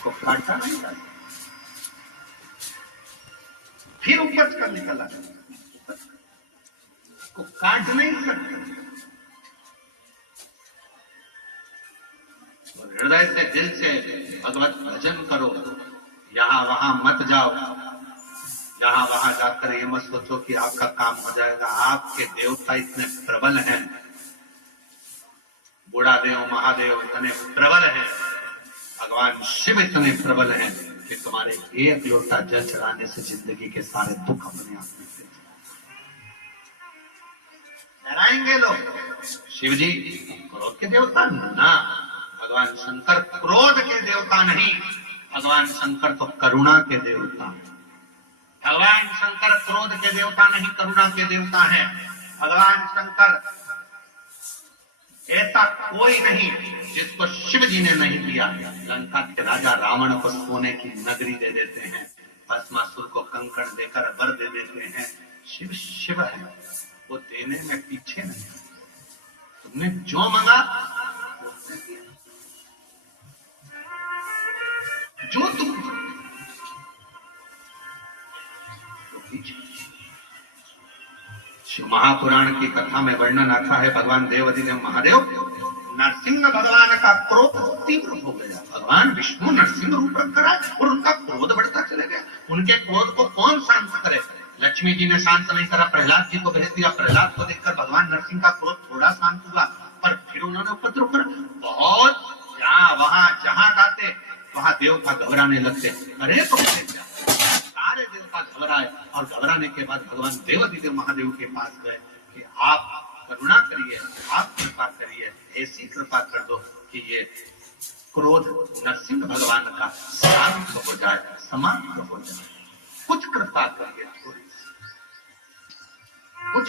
उसको काटा नहीं जाता। फिर उपज कर निकला, उसको काट नहीं सकते। हृदय से दिल से भगवत भजन करो, यहां वहां मत जाओ। यहां वहां जाकर ये मत सोचो कि आपका काम हो जाएगा। आपके देवता इतने प्रबल हैं, बूढ़ा देव महादेव इतने प्रबल हैं, भगवान शिव इतने प्रबल हैं कि तुम्हारे एक लोटा जल चढ़ाने से जिंदगी के सारे दुख अपने आप में डराएंगे लोग। शिव जी क्रोध के देवता ना, भगवान शंकर क्रोध के देवता नहीं, भगवान शंकर तो करुणा के देवता है। भगवान शंकर क्रोध के देवता नहीं, करुणा के देवता है। भगवान शंकर ऐसा कोई नहीं जिसको शिव जी ने नहीं दिया। लंका के राजा रावण को सोने की नगरी दे देते हैं, भस्मासुर को कंकड़ देकर वर दे देते हैं। शिव शिव है, वो देने में पीछे नहीं। तुमने जो मांगा वो दिया, जो तुम शिव महापुराण की कथा में वर्णन आता है, भगवान देवाधिदेव महादेव नरसिंह भगवान का क्रोध तीव्र हो गया। भगवान विष्णु नरसिंह रूप रखकर आए और उनका क्रोध बढ़ता चले गया। उनके क्रोध को कौन शांत करे? लक्ष्मी जी ने शांत नहीं करा, प्रहलाद जी को भेज दिया। प्रहलाद को देखकर भगवान नरसिंह का क्रोध थोड़ा शांत हुआ, पर फिर उन्होंने उपद्रव करा। बहुत जहां वहां जहां जाते वहां देवता घबराने लगते। अरे तो सारे देवता घबराए और घबराने के बाद भगवान देवाधिदेव महादेव के पास गए कि आप करुणा करिए, आप कृपा करिए, ऐसी कृपा कर दो कि ये क्रोध नरसिंह भगवान का शांत हो जाए, समाप्त हो जाए। कुछ कृपा करिए, थोड़ी कुछ।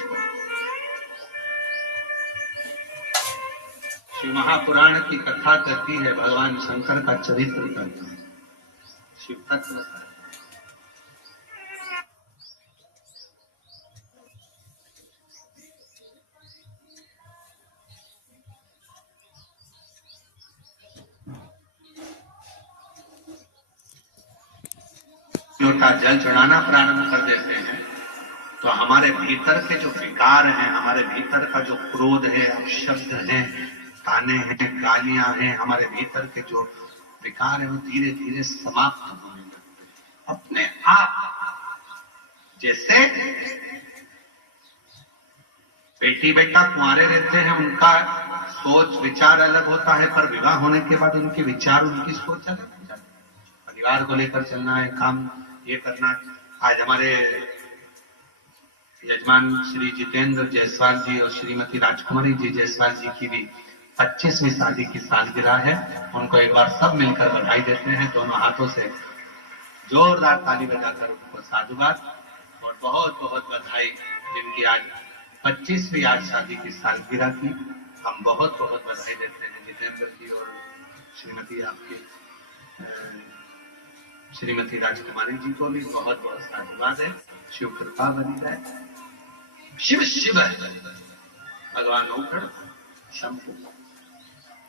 शिव महापुराण की कथा कहती है, भगवान शंकर का चरित्र करता है, शिव तत्व का। लोटा जल चढ़ाना प्रारंभ कर देते हैं तो हमारे भीतर के जो विकार हैं, हमारे भीतर का जो क्रोध है, शब्द हैं, ताने हैं, गालियां हैं, हमारे भीतर के जो विकार है वो धीरे धीरे समाप्त होने लगते हैं अपने आप। जैसे बेटी बेटा कुंवारे रहते हैं, उनका सोच विचार अलग होता है, पर विवाह होने के बाद उनके विचार, उनकी सोच अलग हो जाती है। परिवार को लेकर चलना है, काम ये करना। आज हमारे यजमान श्री जितेंद्र जायसवाल जी और श्रीमती राजकुमारी जी जायसवाल जी की भी 25वीं शादी की सालगिरह है। उनको एक बार सब मिलकर बधाई देते हैं, दोनों हाथों से जोरदार ताली बजाकर उनको साधुवाद और बहुत बहुत बधाई। जिनकी आज 25वीं आज शादी की सालगिरह की, हम बहुत बहुत बधाई देते हैं जितेंद्र जी और श्रीमती आपकी श्रीमती राजकुमारी जी को भी बहुत बहुत साधुवाद है। शिव कृपा बनी जाए। शिव शिव है, भगवान ओखड़ शंभु।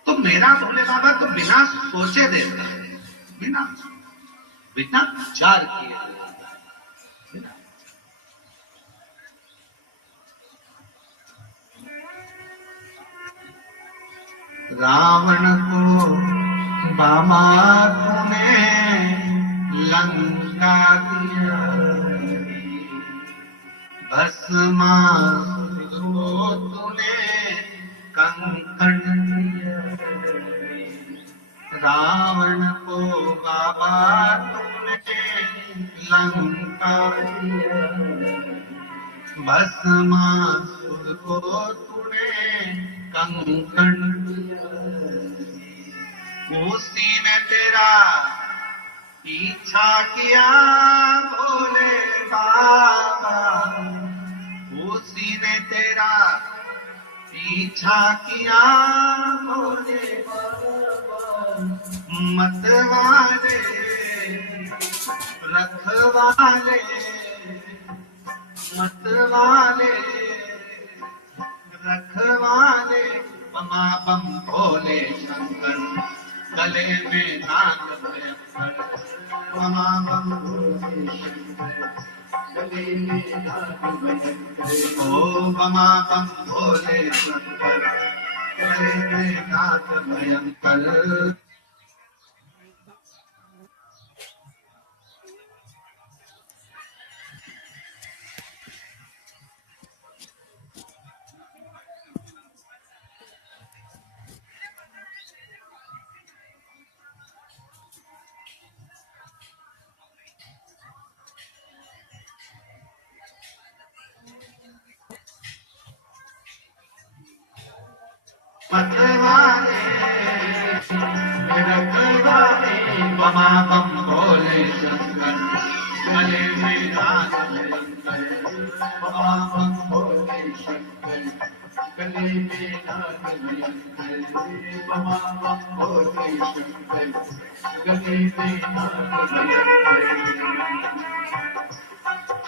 तो मेरा भोले बाबा तो बिना सोचे देता है, बिना विचार किए। रावण को बाबा तूने लंका दिया, भस्मासुर को तूने कंकण दिया। रावण को बाबा तूने लंका दिया, भस्मासुर को तूने कंकण दिया। उसी ने तेरा पीछा किया भोले बाबा, उसी ने तेरा पीछा किया भोले बाबा। मतवाले रखवाले, मतवाले रखवाले, बम भोले शंकर गले में नाग भयंकर। बमा बम भोले शंकर, गले में नाग भयंकर। ओ बमा बम भोले शंकर, गले में नाग भयंकर। मतवाले रखवाले बमा बम भोले शंकर, गले में नाग भयंकर। बमा बम भोले शंकर, गले में नाग भयंकर। बमा बम भोले शंकर, गले में नाग भयंकर।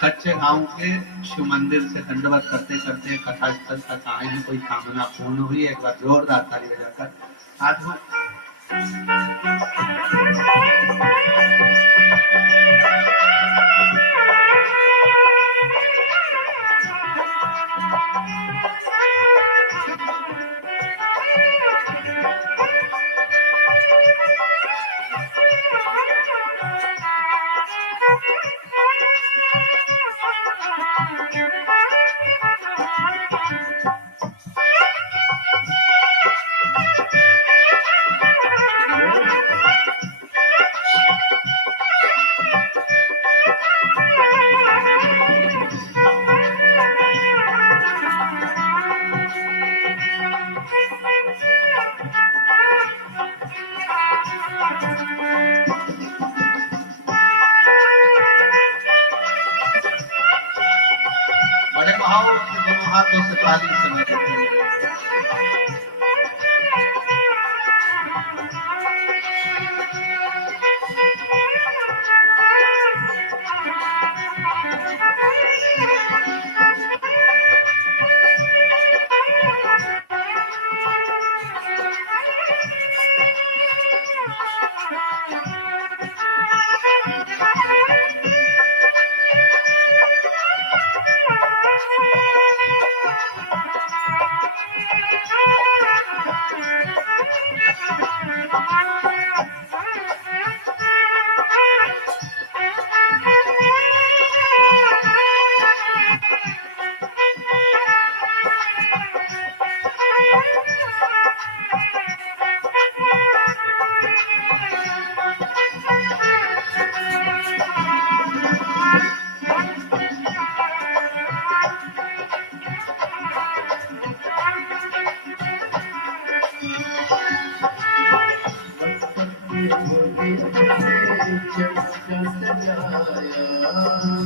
कच्चे गांव के शिव मंदिर से दंडवत करते करते कथा स्थल तक आए हैं। कोई कामना पूर्ण हुई? एक बार जोरदार ताली बजाकर आत्मा। बड़े भाव से दोनों हाथों से ताली से बजाते हैं।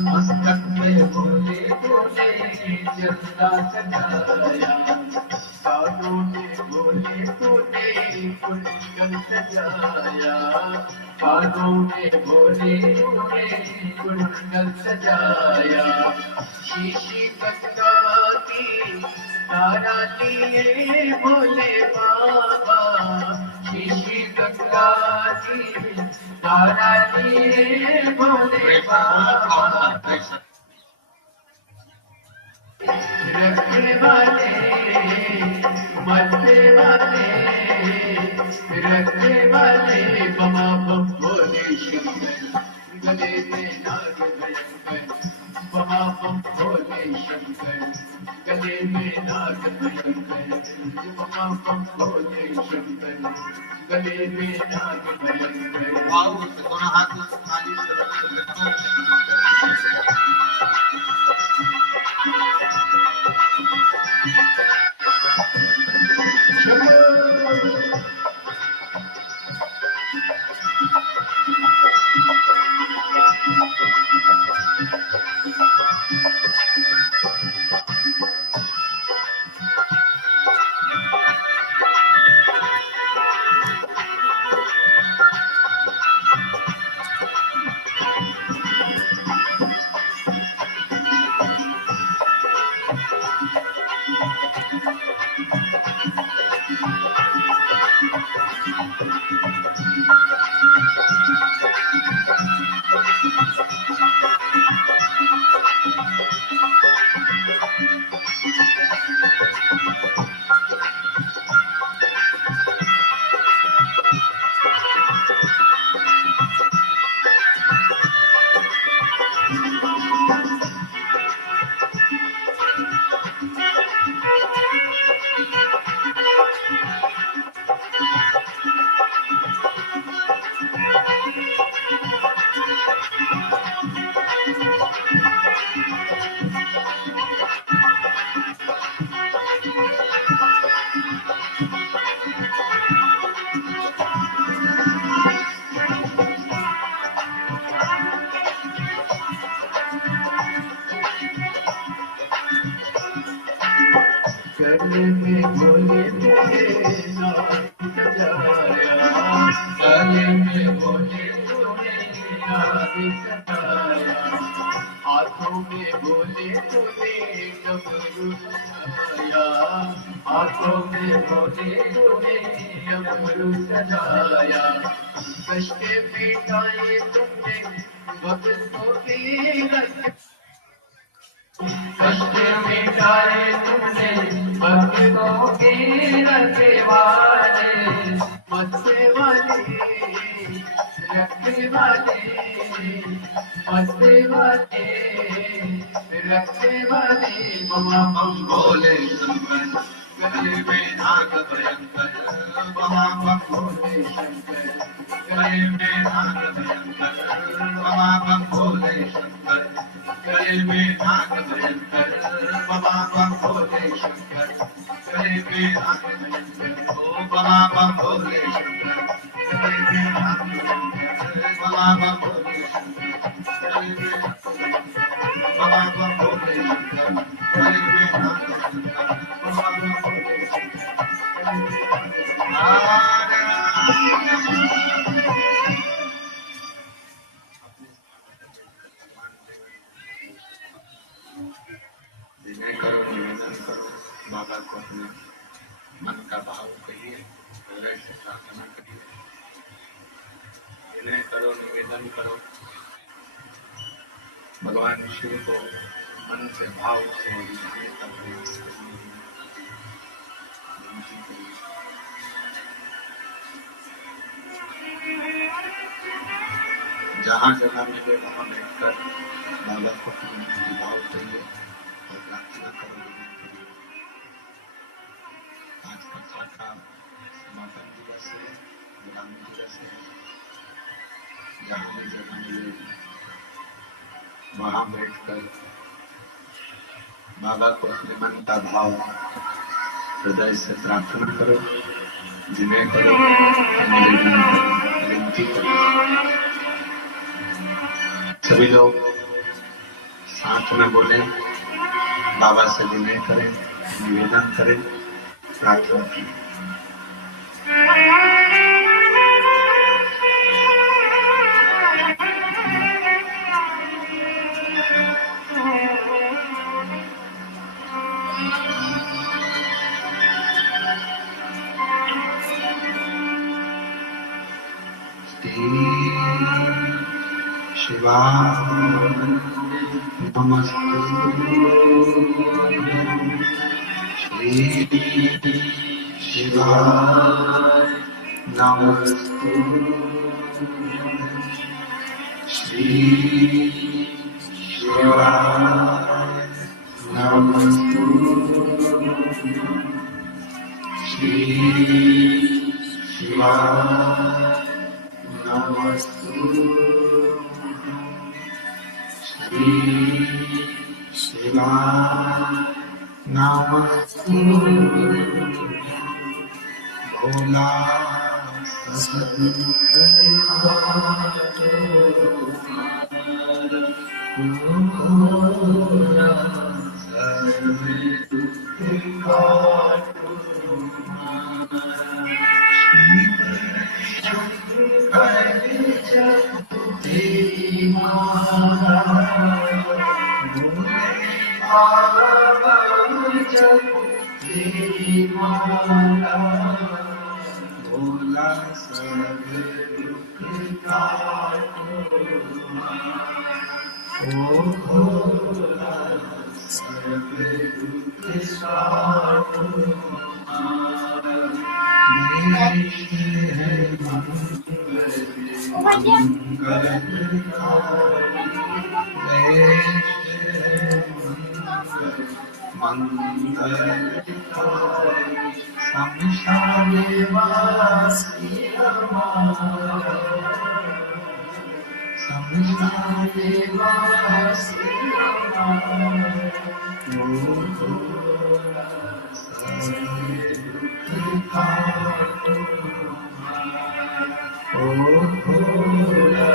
मस्तक में भोले भोले चंदा सजाया, कानों में भोले भोले कुंडल सजाया, कानों में भोले भोले कुंडल सजाया। शीशी गंगा की तारा लिए भोले बाबा, शीशी गंगा की तारा लिए भोले बाबा। रखने वाले मरने वाले, रखने वाले बमा बम भोले शंकर, गले में नाग भयंकर। बमा बम भोले शंकर, गले में नाग भयंकर। बमा बम भोले शंकर, गले में नाग भयंकर। वाव, दोनों हाथों से ताली से में बोले तूने याद सताया, हाथों में बोले तूने डमरू सजाया, हाथों में बोले तूने डमरू सजाया, कष्ट मिटाए तुमने भक्तों की रख, कष्ट मिटाए तुमने भक्तों की रखवाले, मस्ते वाले रखने वाले, मस्ते वाले रखने वाले, बमा बम भोले शंकर गले में नाग भयंकर, बमा बम भोले शंकर गले में नाग भयंकर, बमा बम भोले शंकर गले में नाग भयंकर, बमा बम भोले शंकर गले में नाग भयंकर, ओ बमा बम भोले शंकर गले में नाग भयंकर, बमा बम भोले शंकर गले में, बमा बम भोले शंकर गले में नाग भयंकर, बमा बम भोले शंकर गले में नाग विनय करो, निवेदन करो, बाबा को अपने मन का भाव कहिए, हृदय से प्रार्थना करिए। विनय करो, निवेदन करो, भगवान शिव को मन से भाव से रिझाने का प्रयास करिए, विनती करिए। जहाँ जगह मिले वहाँ बैठकर बाबा को अपने मन की भाव करिए और प्रार्थना करो। आज कथा का समापन दिवस है, विराम दिवस है। जहाँ भी जगह मिले वहाँ बैठकर बाबा को अपने मन का भाव हृदय से प्रार्थना करो, विनय करो, निवेदन करो, विनती करो। सभी लोग साथ में बोले, बाबा से विनय करें, निवेदन करें, प्रार्थना करें। शिवाय नमस्तुते, शिवाय नमस्तुते, शिवाय नमस्तुते, शिवाय नमस्तुते, शिवाय नमस्तुते। भोला भोला सब दुख काटो, ओ भोला सब दुख काटो, देश है मंगलकारी, देश है मंगलकारी, संसारे वासी हमारा, संसारे वासी हमारा, ओ भोला सब दुख काटो, ओ भोला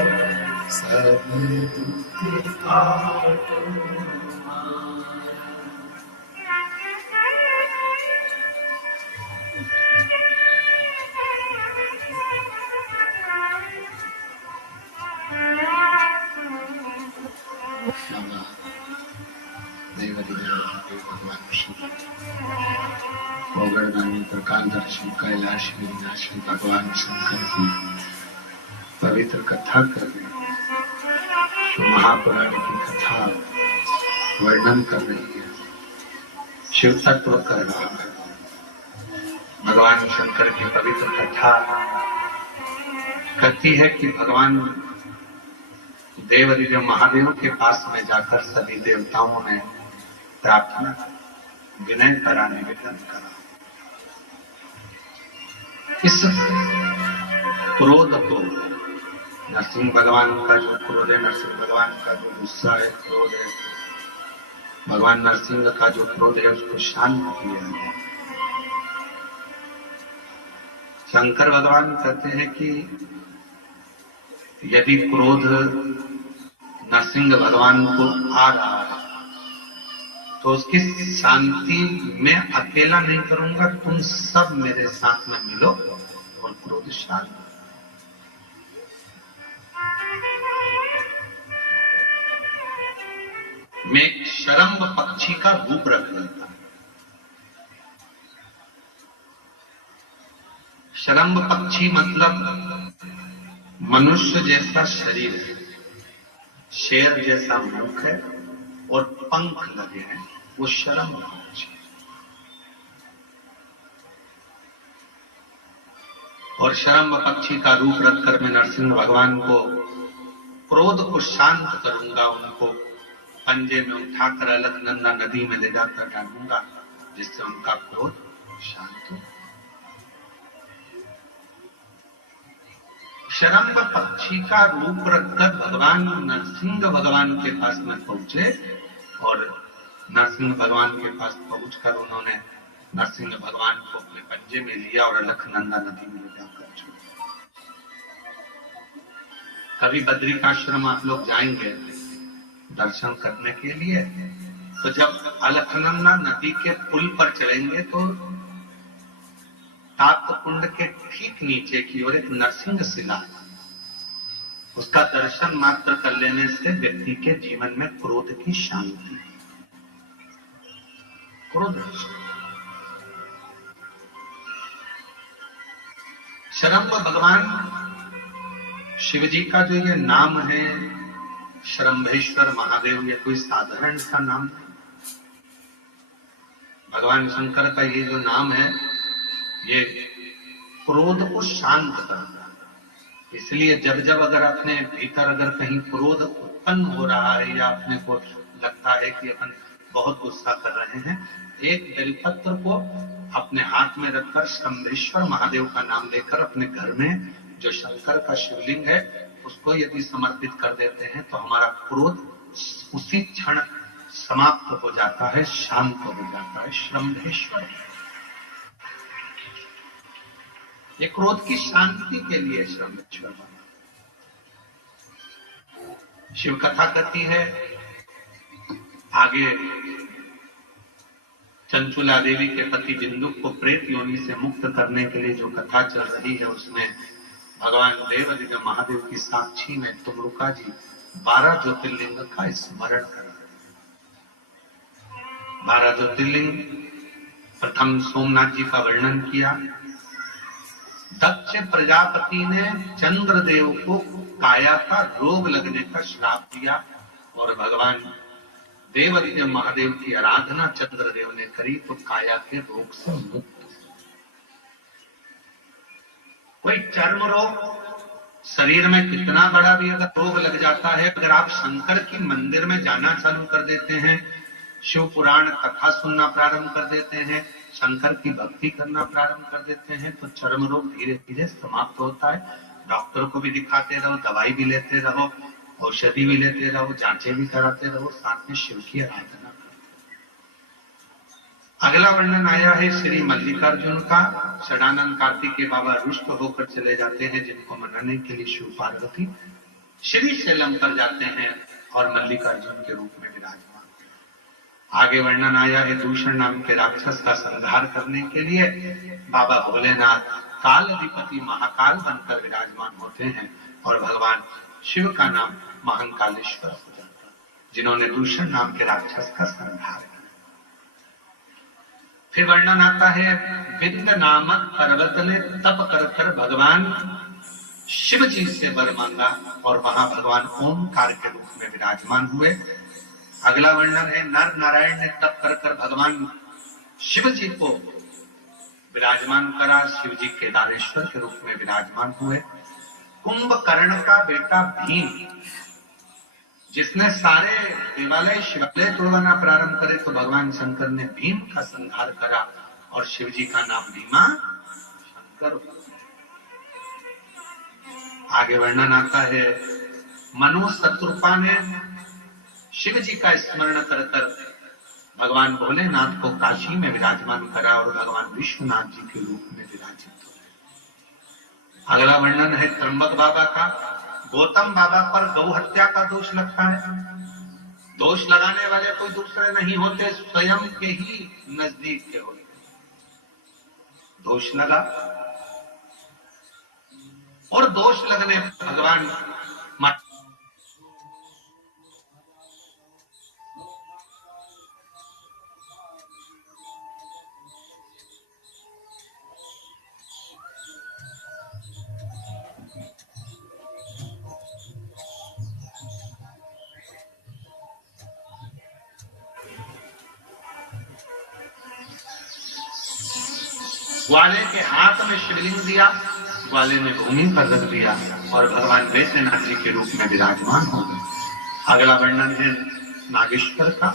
सब दुख काटो। देवदेव भगवान शिव, गोवर्धन प्रकाशदर्शी कैलाश विनाशी भगवान शंकर की पवित्र कथा कर रहे हैं। तो महापुराण की कथा वर्णन कर रही है, शिव तत्व कर रहा है। भगवान शंकर की पवित्र कथा कहती है कि भगवान देवदिव्य महादेव के पास में जाकर सभी देवताओं ने प्रार्थना विनय करा, निवेदन करा। इस क्रोध को, नरसिंह भगवान का जो क्रोध है, नरसिंह भगवान का जो गुस्सा है, क्रोध है, भगवान नरसिंह का जो क्रोध है, उसको शांत किया। शंकर भगवान कहते हैं कि यदि क्रोध नरसिंह भगवान को आ रहा है तो उसकी शांति मैं अकेला नहीं करूंगा, तुम सब मेरे साथ में मिलो और क्रोध शांत। मैं शरम्भ पक्षी का रूप रख लेता। शरम्भ पक्षी मतलब मनुष्य जैसा शरीर है, शेर जैसा मुख है और पंख लगे हैं, वो शरम्भ पक्षी। और शरम्भ पक्षी का रूप रखकर मैं नरसिंह भगवान को क्रोध को शांत करूंगा, उनको पंजे में उठाकर अलकनंदा नदी में ले जाकर डालूंगा, जिससे उनका क्रोध शांत हो। शरम्भ पक्षी का रूप रखकर भगवान नरसिंह भगवान के पास में पहुंचे और नरसिंह भगवान के पास पहुंचकर उन्होंने नरसिंह भगवान को अपने पंजे में लिया और अलकनंदा नदी में ले जाकर छोड़ा। कभी बद्रिकाश्रम आप लोग जाएंगे दर्शन करने के लिए, तो जब अलकनंदा नदी के पुल पर चलेंगे तो ताप्त कुंड के ठीक नीचे की ओर एक नरसिंह शिला, उसका दर्शन मात्र कर लेने से व्यक्ति के जीवन में क्रोध की शांति, क्रोध। शरम्भ भगवान शिव जी का जो ये नाम है शरम्भेश्वर महादेव, ये कोई साधारण सा नाम नहीं। भगवान शंकर का ये जो नाम है ये क्रोध को शांत करता है। इसलिए जब जब अगर अपने भीतर अगर कहीं क्रोध उत्पन्न हो रहा है या अपने को लगता है कि अपन बहुत गुस्सा कर रहे हैं, एक बेलपत्र को अपने हाथ में रखकर शंभेश्वर महादेव का नाम लेकर अपने घर में जो शंकर का शिवलिंग है उसको यदि समर्पित कर देते हैं तो हमारा क्रोध उसी क्षण समाप्त हो जाता है, शांत हो जाता है। शंभेश्वर ये क्रोध की शांति के लिए शंभेश्वर बना। शिव कथा कहती है आगे चंचुला देवी के पति बिंदुक को प्रेत योनि से मुक्त करने के लिए जो कथा चल रही है उसमें भगवान देवदिव्य महादेव की साक्षी में तुमरुका जी 12 ज्योतिर्लिंग का स्मरण कर रहे। 12 ज्योतिर्लिंग, प्रथम सोमनाथ जी का वर्णन किया। दक्ष प्रजापति ने चंद्रदेव को काया का रोग लगने का श्राप दिया और भगवान देवदिव्य महादेव की आराधना चंद्रदेव ने करी तो काया के रोग से मुक्त। कोई चर्म रोग शरीर में कितना बड़ा भी अगर रोग लग जाता है, अगर आप शंकर की मंदिर में जाना चालू कर देते हैं, शिव पुराण कथा सुनना प्रारंभ कर देते हैं, शंकर की भक्ति करना प्रारंभ कर देते हैं, तो चर्म रोग धीरे धीरे समाप्त होता है। डॉक्टर को भी दिखाते रहो, दवाई भी लेते रहो, औषधि भी लेते रहो, जांचें भी कराते रहो, साथ में शिव की आराधना। अगला वर्णन आया है श्री मल्लिकार्जुन का। षडानंद कार्तिकेय बाबा रुष्ट होकर चले जाते हैं, जिनको मनाने के लिए शिव पार्वती श्री शैलम पर जाते हैं और मल्लिकार्जुन के रूप में विराजमान। आगे वर्णन आया है दूषण नाम के राक्षस का संहार करने के लिए बाबा भोलेनाथ काल अधिपति महाकाल बनकर विराजमान होते हैं और भगवान शिव का नाम महाकालेश्वर हो जाता है, जिन्होंने दूषण नाम के राक्षस का संहार किया। फिर वर्णन आता है, विंध्य नामक पर्वत ने तप कर कर भगवान शिव जी से वर मांगा और वहां भगवान ओमकार के रूप में विराजमान हुए। अगला वर्णन है, नर नारायण ने तप कर कर भगवान शिव जी को विराजमान करा, शिव जी केदारेश्वर के रूप में विराजमान हुए। कुंभकर्ण का बेटा भीम, जिसने सारे देवालय शिवालय तोड़वाना प्रारंभ करे, तो भगवान शंकर ने भीम का संहार करा और शिव जी का नाम भीमा शंकर। आगे वर्णन आता है, मनु शत्रुपा ने शिव जी का स्मरण कर कर भगवान भोलेनाथ को काशी में विराजमान करा और भगवान विश्वनाथ जी के रूप में विराजित हुए। अगला वर्णन है त्र्यंबक बाबा का। गौतम बाबा पर गौ हत्या का दोष लगता है। दोष लगाने वाले कोई दूसरे नहीं होते, स्वयं के ही नजदीक के होते। दोष लगा और दोष लगने पर भगवान ग्वाले के हाथ में शिवलिंग दिया, ग्वाले ने भूमि पर रख दिया और भगवान वैद्यनाथ जी के रूप में विराजमान हो गए। अगला वर्णन है नागेश्वर का।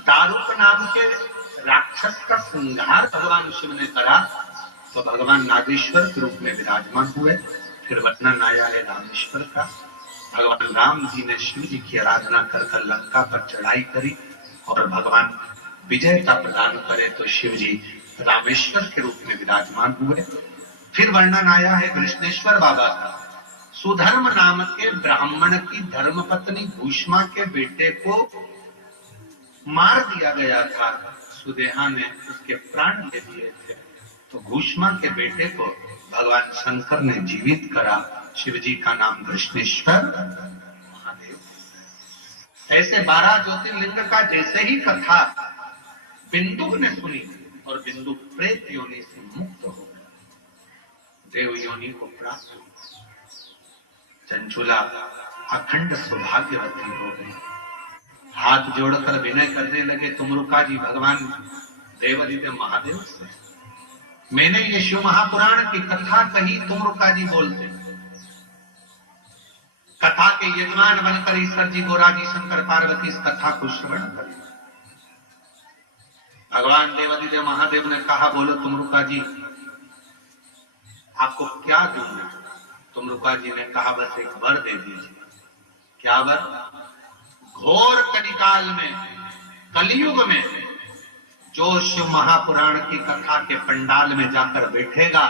दारुक नाम के राक्षस का संहार भगवान शिव ने करा तो भगवान नागेश्वर के रूप में विराजमान हुए। फिर वर्णन आया है रामेश्वर का। भगवान राम जी ने शिव जी की आराधना कर कर लंका पर चढ़ाई करी और भगवान विजयता प्रदान करे तो शिव जी रामेश्वर के रूप में विराजमान हुए। फिर वर्णन आया है कृष्णेश्वर बाबा का। सुधर्म नाम के ब्राह्मण की धर्मपत्नी भूष्मा के बेटे को मार दिया गया था, सुदेहा ने उसके प्राण ले दिए थे, तो भूष्मा के बेटे को भगवान शंकर ने जीवित करा। शिव जी का नाम कृष्णेश्वर महादेव। ऐसे 12 ज्योतिर्लिंग का जैसे ही कथा बिंदु ने सुनी और बिंदु प्रेत योनि से मुक्त हो गया, देव योनि को प्राप्त हो। चंचुला अखंड सौभाग्यवती हो गई। हाथ जोड़कर विनय करने लगे, तुमरुका जी भगवान देवादिदेव महादेव से मैंने ये शिव महापुराण की कथा कही, तुमरुका जी बोलते। कथा के यजमान बनकर ईश्वर जी गोराजी शंकर पार्वती इस कथा को श्रवण करें। भगवान देवादिदेव महादेव ने कहा, बोलो तुमरुका जी आपको क्या दूंगा। तुमरुका जी ने कहा, बस एक वर दे दीजिए। क्या वर? घोर कलिकाल में, कलयुग में जो शिव महापुराण की कथा के पंडाल में जाकर बैठेगा,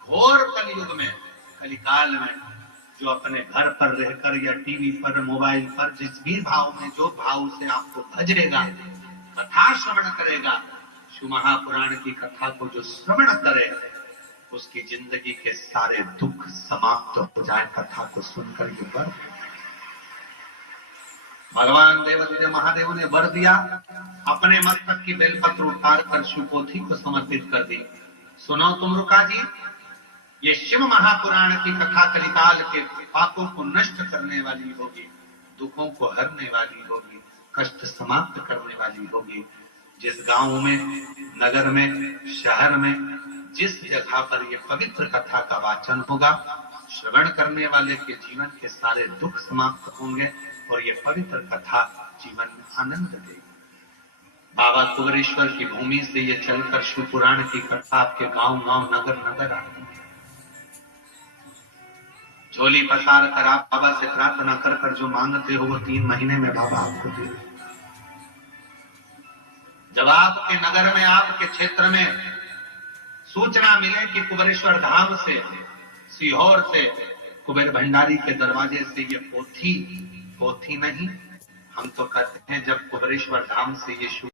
घोर कलयुग में, कलिकाल में, जो अपने घर पर रहकर या टीवी पर, मोबाइल पर, जिस भी भाव में, जो भाव से आपको भजेगा, कथा श्रवण करेगा, शिव महापुराण की कथा को जो श्रवण करे, उसकी जिंदगी के सारे दुख समाप्त हो जाए कथा को सुनकर के वर। भगवान देवादिदेव महादेव ने वर दिया, अपने मस्तक की बेलपत्र उतार कर शिवपोथी को समर्पित कर दी। सुनो तुमरुका जी, ये शिव महापुराण की कथा कलिकाल के पापों को नष्ट करने वाली होगी, दुखों को हरने वाली होगी, कष्ट समाप्त करने वाली होगी। जिस गांव में, नगर में, शहर में, जिस जगह पर ये पवित्र कथा का वाचन होगा, श्रवण करने वाले के जीवन के सारे दुख समाप्त होंगे और ये पवित्र कथा जीवन में आनंद देगी। बाबा कुबेरेश्वर की भूमि से ये चलकर शिव पुराण की कथा आपके गांव गांव, नगर नगर आती है। झोली पसार कर आप बाबा से प्रार्थना कर कर जो मांगते हो वो 3 महीने में बाबा आपको दे। जब आपके नगर में, आपके क्षेत्र में सूचना मिले कि कुबेरेश्वर धाम से, सीहोर से, कुबेर भंडारी के दरवाजे से ये पोथी नहीं, हम तो कहते हैं जब कुबेरेश्वर धाम से ये